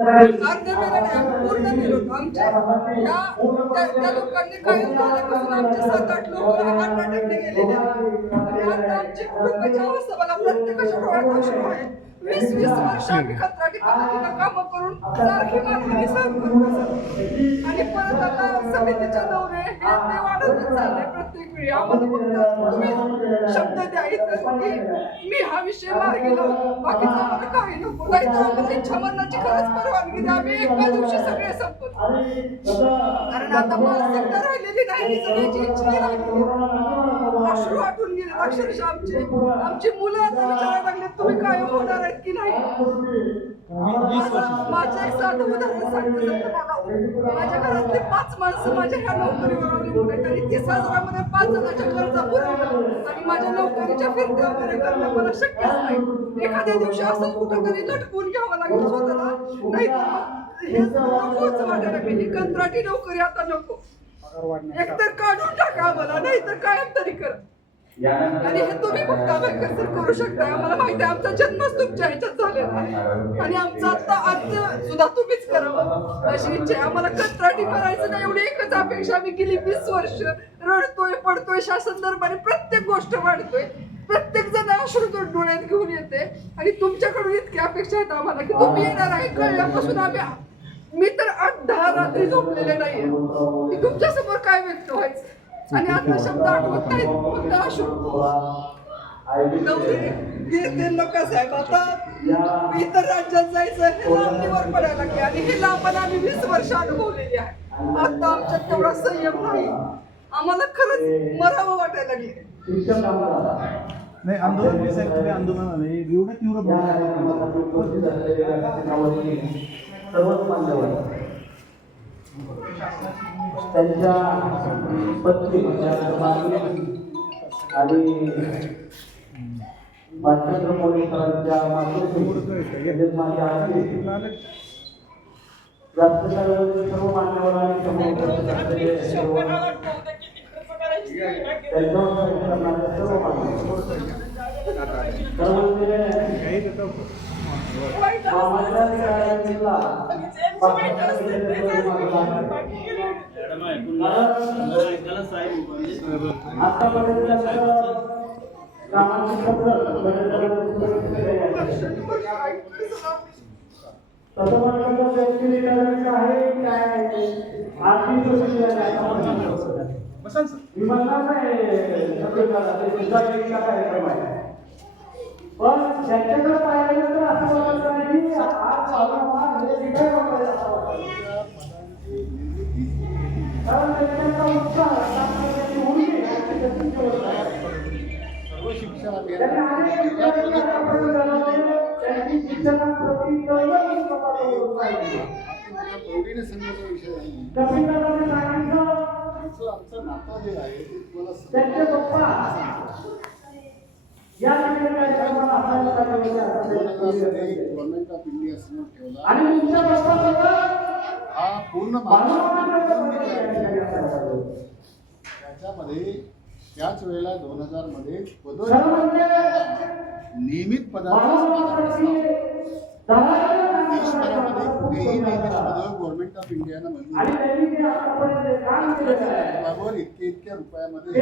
पूर्ण विरोध आमच्या त्या लोकांनी कायम झाल्यापासून आमचे 7-8 लोक अटॅकने गेलेले आहेत. आणि आता आमची कुटुंबाची अवस्था बघा, प्रत्येकाच्या डोळ्यात अश्रू आहे. 20-20 वर्ष आम्ही कंत्राटी पद्धतीनं कामं करून सारखी मानहानी सहन करून बसलो. आणि परत आता समितीच्या दौरे हे ते वाढतच चाललंय प्रत्येक वेळी. आम्हाला फक्त तुम्ही शब्द द्या इथं की मी हा विषय मार्गी लावतो, बाकीचं आम्हाला काही नको. नाही तर आम्हाला इच्छा मरणाची खरंच परवानगी द्या, आम्ही एका दिवशी सगळे संपतो. कारण आता मानसिकता राहिलेली नाही, सगळ्याची इच्छा राहिलेली. अश्रू आटून गेले अक्षरशः आमची मुलं आता विचारायला लागले तुम्ही कायम होणार आहेत की नाही. माझं एक साधं उदाहरण सांगते बघा, माझ्या घरातले 5 माणसं माझ्या ह्या नोकरीवर अवलंबून आहेत आणि 30,000 मध्ये 5 जणांच्या कर्ज पुरवलं आणि माझ्या नोकरीच्या फिरत्या वगैरे करणं मला शक्यच नाही. एखाद्या दिवशी असंच कुठंतरी लटकून घ्यावं लागेल स्वतःला, नाही तर मग हे नकोच वाटायला मी ही कंत्राटी नोकरी आता नको. एकतर काढून टाका आम्हाला, नाही तर कायम तरी करा. आणि हे तुम्ही फक्त कसं करू शकता. आम्हाला माहिती आहे आमचा जन्मच तुमच्या ह्याच्यात झालेला आहे आणि आमचा आता अंत सुद्धा तुम्हीच करावं अशी इच्छा आहे. आम्हाला कंत्राटी करायचं नाही एवढी एकच अपेक्षा. आम्ही गेली 20 वर्ष रडतोय पडतोय, शासन दरबारी प्रत्येक गोष्ट वाढतोय, प्रत्येक जण अश्रू डोळ्यात घेऊन येते आणि तुमच्याकडून इतकी अपेक्षा आहेत आम्हाला की तुम्ही येणार आहे कळल्यापासून मी तर 8-10 रात्री झोपलेले नाहीये की तुमच्या समोर काय व्यक्त व्हायचं. आणि आता शब्द आठवत नाहीत, फक्त अश्रू. लोक साहेब आता इतर राज्यात जायचं हे लांबणीवर पडायला लागले आणि हे लांबण आम्ही 20 वर्ष अनुभवलेली आहे. आता आमच्यात तेवढा संयम नाही, आम्हाला खरंच मरावं वाटायला लागले. नाही आंदोलन तुम्ही आंदोलनाने एवढं तीव्र सर्वच मान्यवर त्यांच्या पत्नी आणि भाजप पोलिसांच्या मातृत्व माझी आजी राष्ट्रशाहीवरील सर्व मान्यवर आणि सर्व पण ज्यांच्याकडे पाहिलं तर असं वाटत नाही की आज कारण त्यांचा उत्साह सर्व शिक्षण त्यांची शिक्षणाप्रती प्रौढीने संघाचा विषय आमचं नातं जे आहे त्यांचे पप्पा गव्हर्नमेंट ऑफ इंडिया समोर ठेवला हा पूर्ण त्याच्यामध्ये त्याच वेळेला 2000 मध्ये नियमित पदार्थ देशभरामध्ये कुठेही नियमित पद गव्हर्नमेंट ऑफ इंडियानं मंजूर इतक्या रुपयामध्ये